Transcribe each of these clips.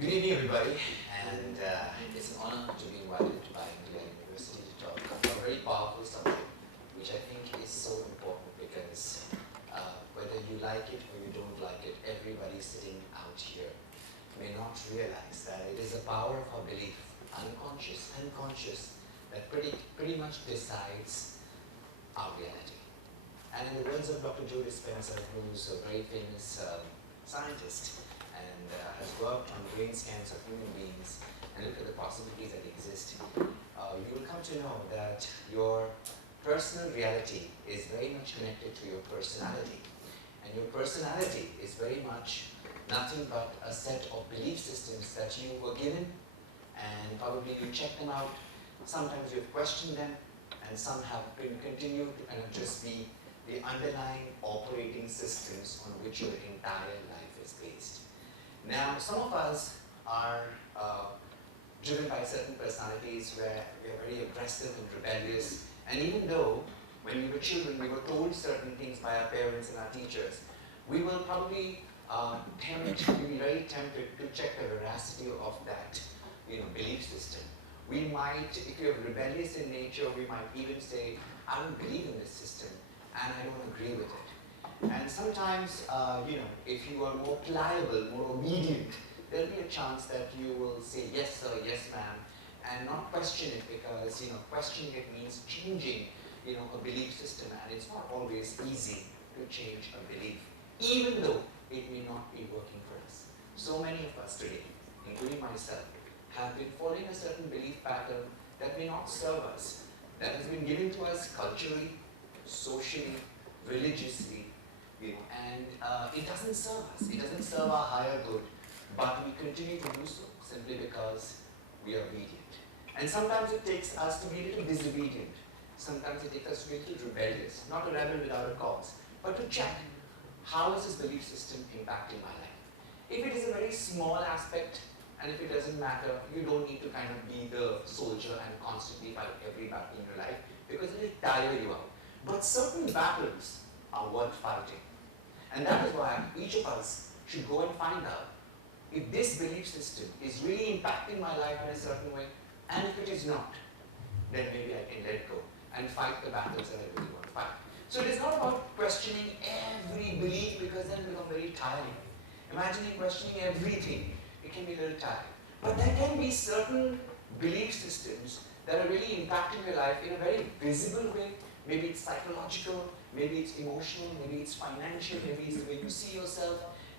Good evening, everybody, and it's an honor to be invited by Indian University to talk about a very powerful subject, which I think is so important because whether you like it or you don't like it, everybody sitting out here may not realize that it is the power of our belief, unconscious and conscious, that pretty much decides our reality. And in the words of Dr. Joe Dispenza, who's a very famous scientist, and has worked on brain scans of human beings and looked at the possibilities that exist, you will come to know that your personal reality is very much connected to your personality. And your personality is very much nothing but a set of belief systems that you were given, and probably you check them out. Sometimes you've questioned them, and some have been continued to kind of just be the underlying operating systems on which your entire life is based. Now, some of us are driven by certain personalities where we are very aggressive and rebellious, and even though when we were children we were told certain things by our parents and our teachers, we will probably be very tempted to check the veracity of that belief system. We might, if you're rebellious in nature, we might even say, I don't believe in this system and I don't agree with it. And sometimes, if you are more pliable, more obedient, there'll be a chance that you will say, yes sir, yes ma'am, and not question it, because, questioning it means changing, a belief system, and it's not always easy to change a belief, even though it may not be working for us. So many of us today, including myself, have been following a certain belief pattern that may not serve us, that has been given to us culturally, socially, religiously, and it doesn't serve us. It doesn't serve our higher good, but we continue to do so simply because we are obedient. And sometimes it takes us to be a little disobedient. Sometimes it takes us to be a little rebellious, not a rebel without a cause, but to check, how is this belief system impacting my life? If it is a very small aspect, and if it doesn't matter, you don't need to kind of be the soldier and constantly fight every battle in your life, because it will tire you out. But certain battles are worth fighting. And that is why each of us should go and find out if this belief system is really impacting my life in a certain way, and if it is not, then maybe I can let go and fight the battles that I really want to fight. So it is not about questioning every belief, because then it becomes very tiring. Imagining questioning everything, it can be a little tiring. But there can be certain belief systems that are really impacting your life in a very visible way. Maybe it's psychological, maybe it's emotional, maybe it's financial, maybe it's the way you see yourself,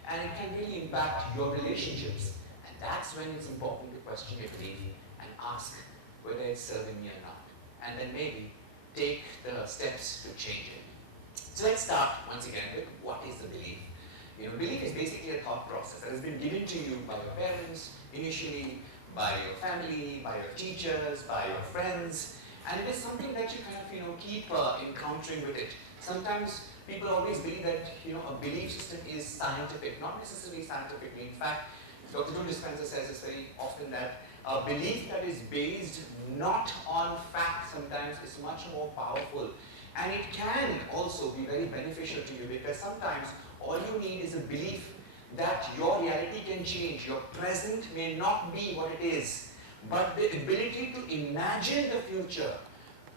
and it can really impact your relationships. And that's when it's important to question your belief and ask whether it's serving me or not. And then maybe take the steps to change it. So let's start once again with what is the belief. Belief is basically a thought process that has been given to you by your parents, initially, by your family, by your teachers, by your friends, and it is something that you kind of keep encountering with it. Sometimes people always believe that a belief system is scientific, not necessarily scientifically. In fact, Dr. Joe Dispenza says this very often, that a belief that is based not on fact sometimes is much more powerful, and it can also be very beneficial to you, because sometimes all you need is a belief that your reality can change. Your present may not be what it is, but the ability to imagine the future,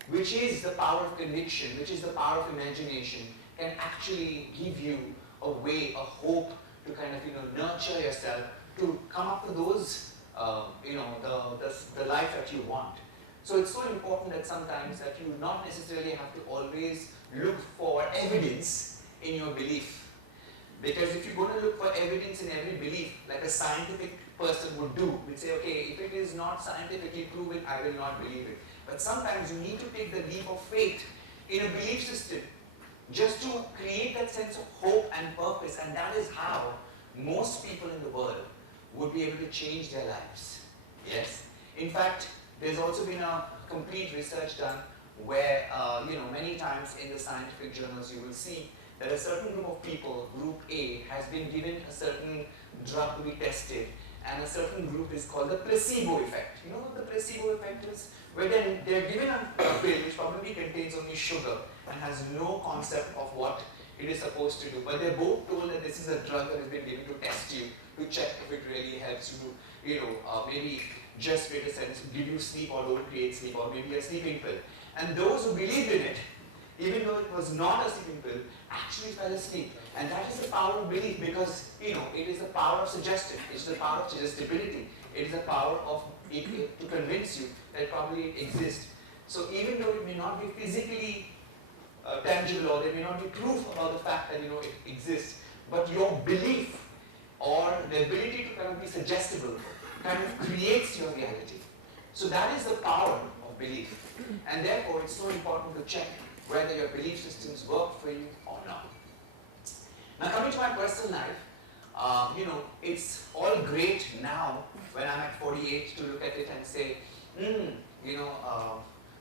which is the power of conviction, which is the power of imagination, can actually give you a way, a hope to kind of nurture yourself to come up with those, the life that you want. So it's so important that sometimes that you not necessarily have to always look for evidence in your belief. Because if you're going to look for evidence in every belief, like a scientific person would do, would say, okay, if it is not scientifically proven, I will not believe it. But sometimes you need to take the leap of faith in a belief system just to create that sense of hope and purpose, and that is how most people in the world would be able to change their lives. Yes? In fact, there's also been a complete research done where, many times in the scientific journals you will see that a certain group of people, group A, has been given a certain drug to be tested, and a certain group is called the placebo effect. You know what the placebo effect is? Where they're given a pill which probably contains only sugar and has no concept of what it is supposed to do. But they're both told that this is a drug that has been given to test you, to check if it really helps you, maybe just create a sense, give you sleep or don't create sleep, or maybe a sleeping pill. And those who believed in it, even though it was not a sleeping pill, actually fell asleep. And that is the power of belief, because it is the power of suggestion, it's the power of suggestibility, it is the power of it to convince you that probably it exists. So even though it may not be physically tangible, or there may not be proof about the fact that it exists, but your belief or the ability to kind of be suggestible kind of creates your reality. So that is the power of belief. And therefore, it's so important to check whether your belief systems work for you or not. Now, coming to my personal life, it's all great now when I'm at 48 to look at it and say,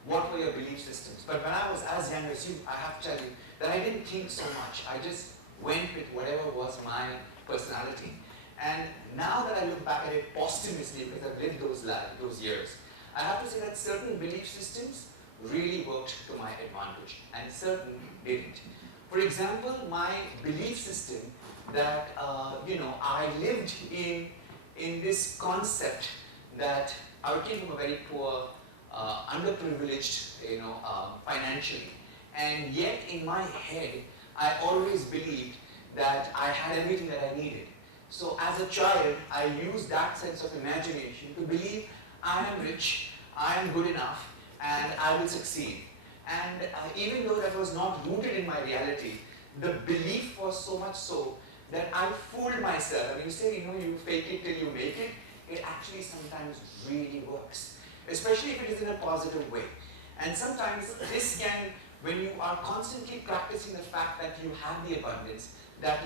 what were your belief systems? But when I was as young as you, I have to tell you that I didn't think so much. I just went with whatever was my personality. And now that I look back at it posthumously, because I've lived those years, I have to say that certain belief systems really worked to my advantage, and certain didn't. For example, my belief system that I lived in this concept that I came from a very poor, underprivileged, financially, and yet in my head I always believed that I had everything that I needed. So as a child, I used that sense of imagination to believe I am rich, I am good enough, and I will succeed. And even though that was not rooted in my reality, the belief was so much so that I fooled myself. And you say, you fake it till you make it, it actually sometimes really works, especially if it is in a positive way. And sometimes this can, when you are constantly practicing the fact that you have the abundance, that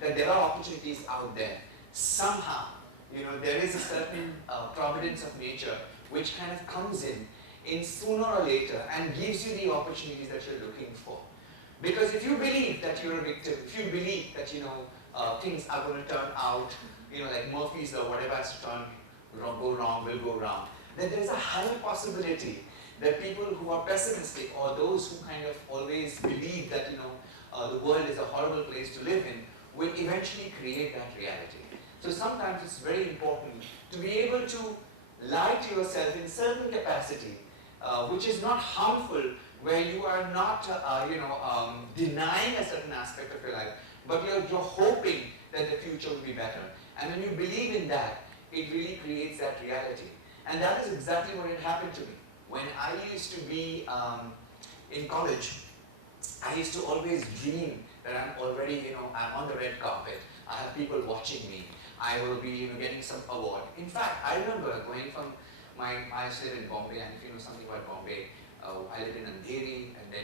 that there are opportunities out there, somehow, there is a certain providence of nature which kind of comes in sooner or later and gives you the opportunities that you're looking for. Because if you believe that you're a victim, if you believe that things are going to turn out, like Murphy's law, whatever has to go wrong will go wrong, then there's a higher possibility that people who are pessimistic, or those who kind of always believe that the world is a horrible place to live in, will eventually create that reality. So sometimes it's very important to be able to lie to yourself in certain capacity, which is not harmful, where you are not denying a certain aspect of your life, but you're hoping that the future will be better. And when you believe in that, it really creates that reality. And that is exactly what had happened to me. When I used to be in college, I used to always dream that I'm already, I'm on the red carpet. I have people watching me. I will be, getting some award. In fact, I remember going from I used to live in Bombay, and if you know something about Bombay, I lived in Andheri, and then,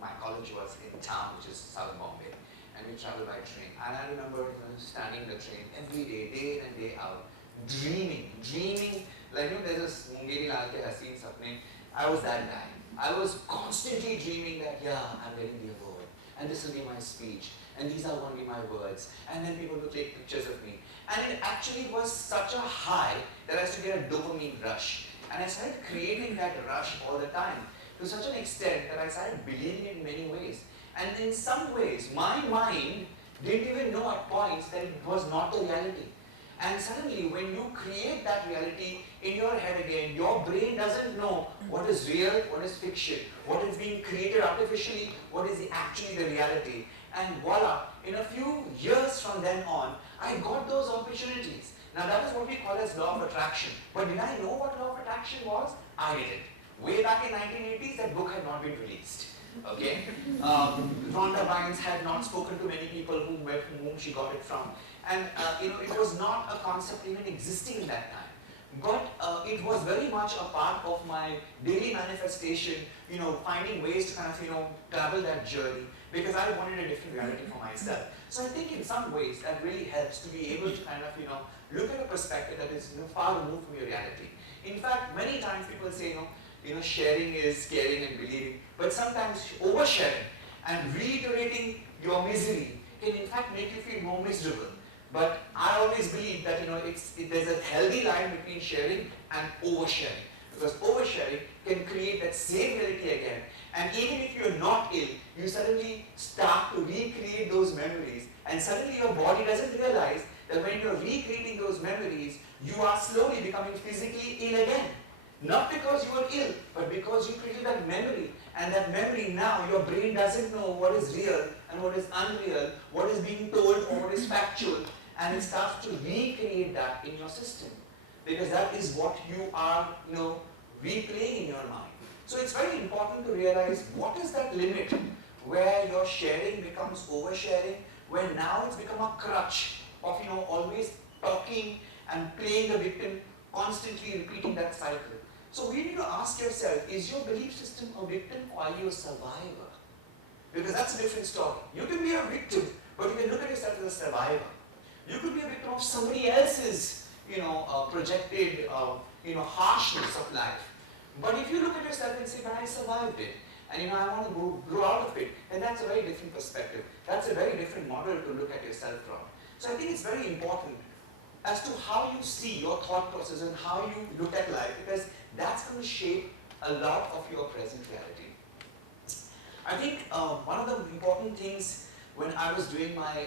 my college was in town, which is South Bombay, and we traveled by train. And I remember, standing in the train every day in and day out, dreaming, like, there's this Mungeri Lal ke Haseen Sapne. I was that guy. I was constantly dreaming that, I'm getting the award, and this will be my speech, and these are going to be my words, and then people will take pictures of me. And it actually was such a high that I used to get a dopamine rush. And I started creating that rush all the time, to such an extent that I started believing it in many ways. And in some ways, my mind didn't even know at points that it was not the reality. And suddenly, when you create that reality in your head again, your brain doesn't know what is real, what is fiction, what is being created artificially, what is actually the reality. And voila, in a few years from then on, I got those opportunities. Now that is what we call as law of attraction. But did I know what law of attraction was? I didn't. Way back in 1980s, that book had not been released. Okay? Rhonda Byrne had not spoken to many people from whom she got it from. And it was not a concept even existing in that time. But it was very much a part of my daily manifestation, finding ways to kind of, travel that journey, because I wanted a different reality for myself. So I think in some ways that really helps to be able to kind of, look at a perspective that is far removed from your reality. In fact, many times people say, sharing is caring and believing, but sometimes oversharing and reiterating your misery can in fact make you feel more miserable. But I always believe that there's a healthy line between sharing and oversharing, because oversharing can create that same reality again. And even if you're not ill, you suddenly start to recreate those memories, and suddenly your body doesn't realize that when you're recreating those memories, you are slowly becoming physically ill again. Not because you were ill, but because you created that memory, and that memory now, your brain doesn't know what is real and what is unreal, what is being told or what is factual, and it starts to recreate that in your system. Because that is what you are, replaying in your mind. So it's very important to realize what is that limit where your sharing becomes oversharing, where now it's become a crutch of always talking and playing the victim, constantly repeating that cycle. So we need to ask yourself, is your belief system a victim or are you a survivor? Because that's a different story. You can be a victim, but you can look at yourself as a survivor. You could be a victim of somebody else's projected harshness of life. But if you look at yourself and say, but I survived it, and I want to grow out of it, then that's a very different perspective. That's a very different model to look at yourself from. So I think it's very important as to how you see your thought process and how you look at life, because that's going to shape a lot of your present reality. I think one of the important things when I was doing my,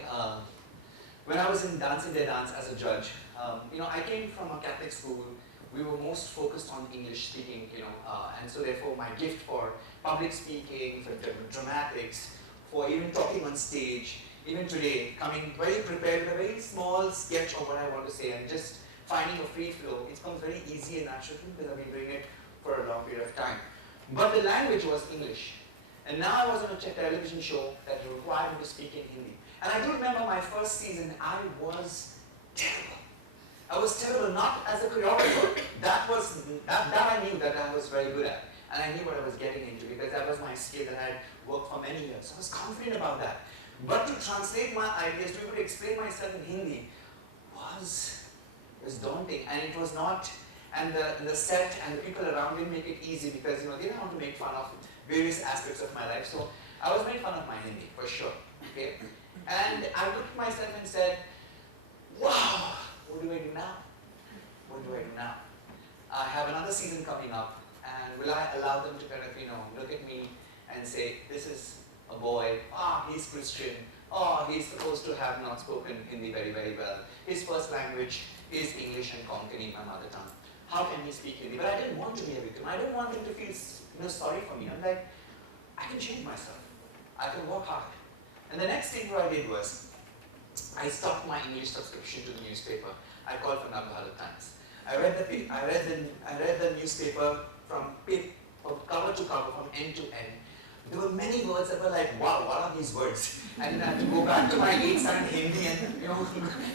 when I was in Dance India Dance as a judge, I came from a Catholic school. We were most focused on English speaking, and so therefore my gift for public speaking, for dramatics, for even talking on stage, even today, coming very prepared with a very small sketch of what I want to say and just finding a free flow, it becomes very easy and natural because I've been doing it for a long period of time. But the language was English. And now I was on a television show that required me to speak in Hindi. And I do remember my first season, I was terrible. I was terrible, not as a choreographer. That I knew that I was very good at. And I knew what I was getting into because that was my skill that I had worked for many years. So I was confident about that. But to translate my ideas, to be able to explain myself in Hindi was daunting. And it was not, and the set and the people around me make it easy because they didn't want to make fun of various aspects of my life. So I was made fun of my Hindi, for sure. Okay? And I looked at myself and said, wow, what do I do now? What do I do now? I have another season coming up, and will I allow them to kind of, look at me and say, this is a boy, he's Christian, he's supposed to have not spoken Hindi very, very well. His first language is English and Konkani, my mother tongue. How can he speak Hindi? But I didn't want to be a victim. I didn't want him to feel sorry for me. I'm like, I can change myself. I can work hard. And the next thing what I did was, I stopped my English subscription to the newspaper. I called for Navbharat Times. I read the newspaper from cover to cover, from end to end. There were many words that were like, wow, what are these words? And I had to go back to my 8th standard Hindi, and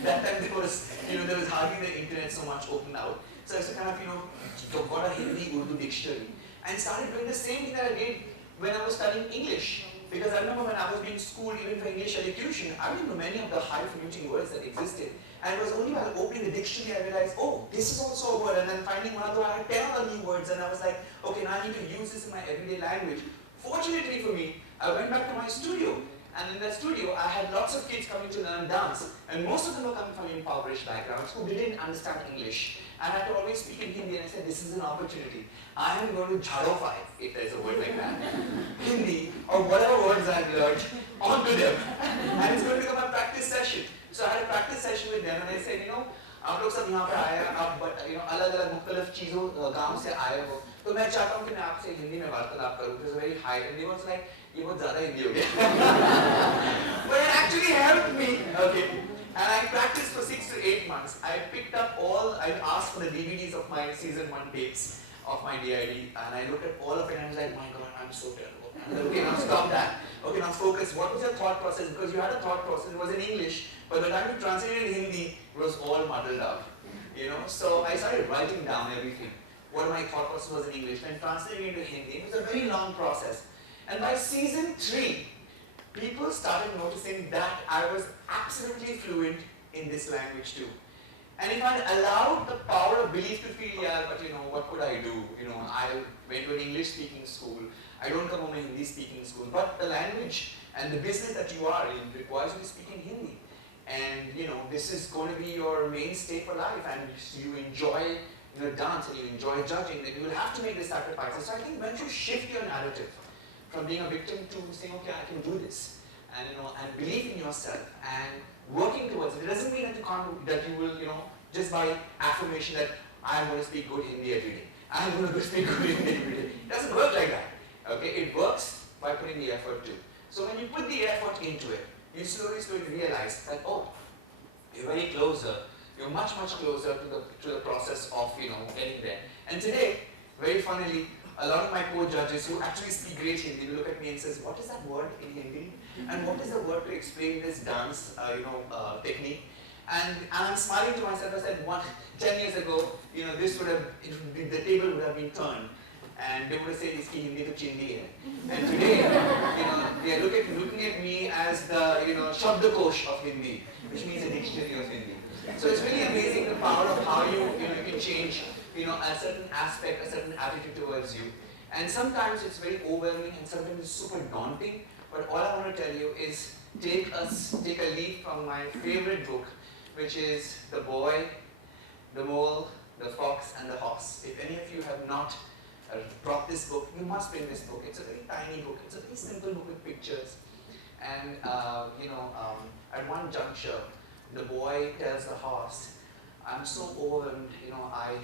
that time there was hardly the internet so much open out. So I used to kind of got a Hindi Urdu dictionary and started doing the same thing that I did when I was studying English. Because I remember when I was being schooled even for English elocution, I didn't know many of the highfalutin words that existed. And it was only while opening the dictionary I realized, oh, this is also a word. And then finding one other, I had 10 other new words. And I was like, okay, now I need to use this in my everyday language. Fortunately for me, I went back to my studio. And in that studio, I had lots of kids coming to learn dance. And most of them were coming from impoverished backgrounds who didn't understand English. And I had to always speak in Hindi, and I said, this is an opportunity. I am going to jharofy, if there's a word like that, Hindi, or whatever words I've learned, onto them. And it's going to become a practice session. So I had a practice session with them, and I said, आप लोग सब यहाँ पे आए हैं, आप अलग-अलग मुख्तलिफ चीज़ों गांव से आए हो, तो मैं चाहता हूँ कि मैं आपसे हिंदी में वार्तालाप करूँ. It was very high, and they was like, ये बहुत ज़्यादा हिंदी हो गया. But it actually helped me. Okay. And I practiced for 6 to 8 months. I picked up I asked for the DVDs of my season 1 tapes of my DID, and I looked at all of it and I was like, my God, I'm so terrible. And I said, okay, now stop that. Okay, now focus. What was your thought process? Because you had a thought process, it was in English, but by the time you translated it in Hindi, it was all muddled up. So I started writing down everything. What my thought process was in English, and translating it into Hindi. It was a very long process. And by season 3, people started noticing that I was absolutely fluent in this language too. And if I'd allowed the power of belief to feel, but what could I do? I went to an English-speaking school. I don't come from a Hindi-speaking school. But the language and the business that you are in requires you to speak in Hindi. And, this is going to be your mainstay for life. And you enjoy, dance and you enjoy judging, then you will have to make the sacrifices. So I think once you shift your narrative from being a victim to saying, okay, I can do this, and and believe in yourself and working towards it. It doesn't mean that you can't, that you will, just by affirmation that I'm going to speak good Hindi every day. I'm going to speak good Hindi every day. It doesn't work like that. Okay, it works by putting the effort too. So when you put the effort into it, you slowly realize that, oh, you're very closer. You're much closer to the process of getting there. And today, very funnily, a lot of my co-judges who actually speak great Hindi will look at me and says, what is that word in Hindi? And what is the word to explain this dance technique? And I'm smiling to myself. I said, 10 years ago, this would have, the table would have been turned, and they would have said, "Iski Hindi to Chindi hai." And today, they are looking at me as the Shabdakosh of Hindi, which means a dictionary of Hindi. So it's really amazing the power of how you can change a certain aspect, a certain attitude towards you. And sometimes it's very overwhelming, and sometimes it's super daunting. But all I want to tell you is take a leaf from my favorite book, which is The Boy, the Mole, the Fox, and the Horse. If any of you have not brought this book, you must bring this book. It's a very tiny book. It's a very simple book with pictures. And at one juncture, the boy tells the horse, "I'm so overwhelmed. I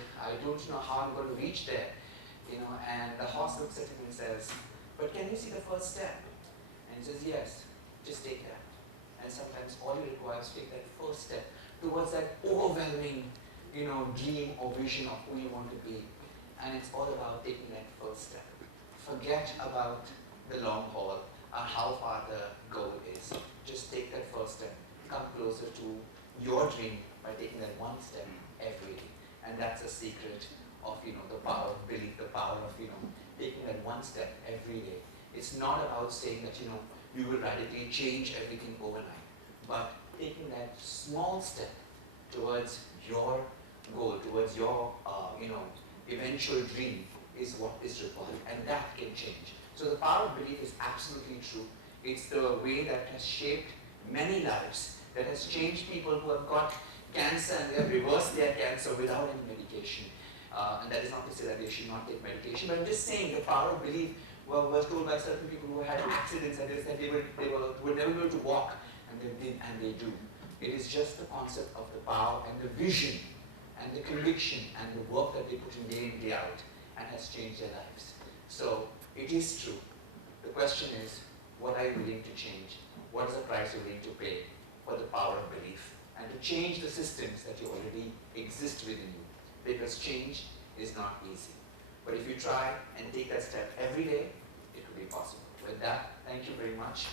don't know how I'm going to reach there." And the horse looks at him and says, "But can you see the first step?" And he says, "Yes, just take that." And sometimes all you require is to take that first step towards that overwhelming, dream or vision of who you want to be. And it's all about taking that first step. Forget about the long haul or how far the goal is. Just take that first step. Come closer to your dream by taking that one step every day. And that's the secret of the power of belief, the power of taking that one step every day. It's not about saying that you will radically change everything overnight, but taking that small step towards your goal, towards your eventual dream is what is required, and that can change. So the power of belief is absolutely true. It's the way that has shaped many lives, that has changed people who have got cancer and they have reversed their cancer without any medication. And that is not to say that they should not take medication, but I'm just saying the power of belief was told by certain people who had accidents and they said they were never able to walk, and they did, and they do. It is just the concept of the power and the vision and the conviction and the work that they put in day out and has changed their lives. So it is true. The question is, what are you willing to change? What is the price you're willing to pay for the power of belief and to change the systems that you already exist within you? Because change is not easy. But if you try and take that step every day, it will be possible. With that, thank you very much.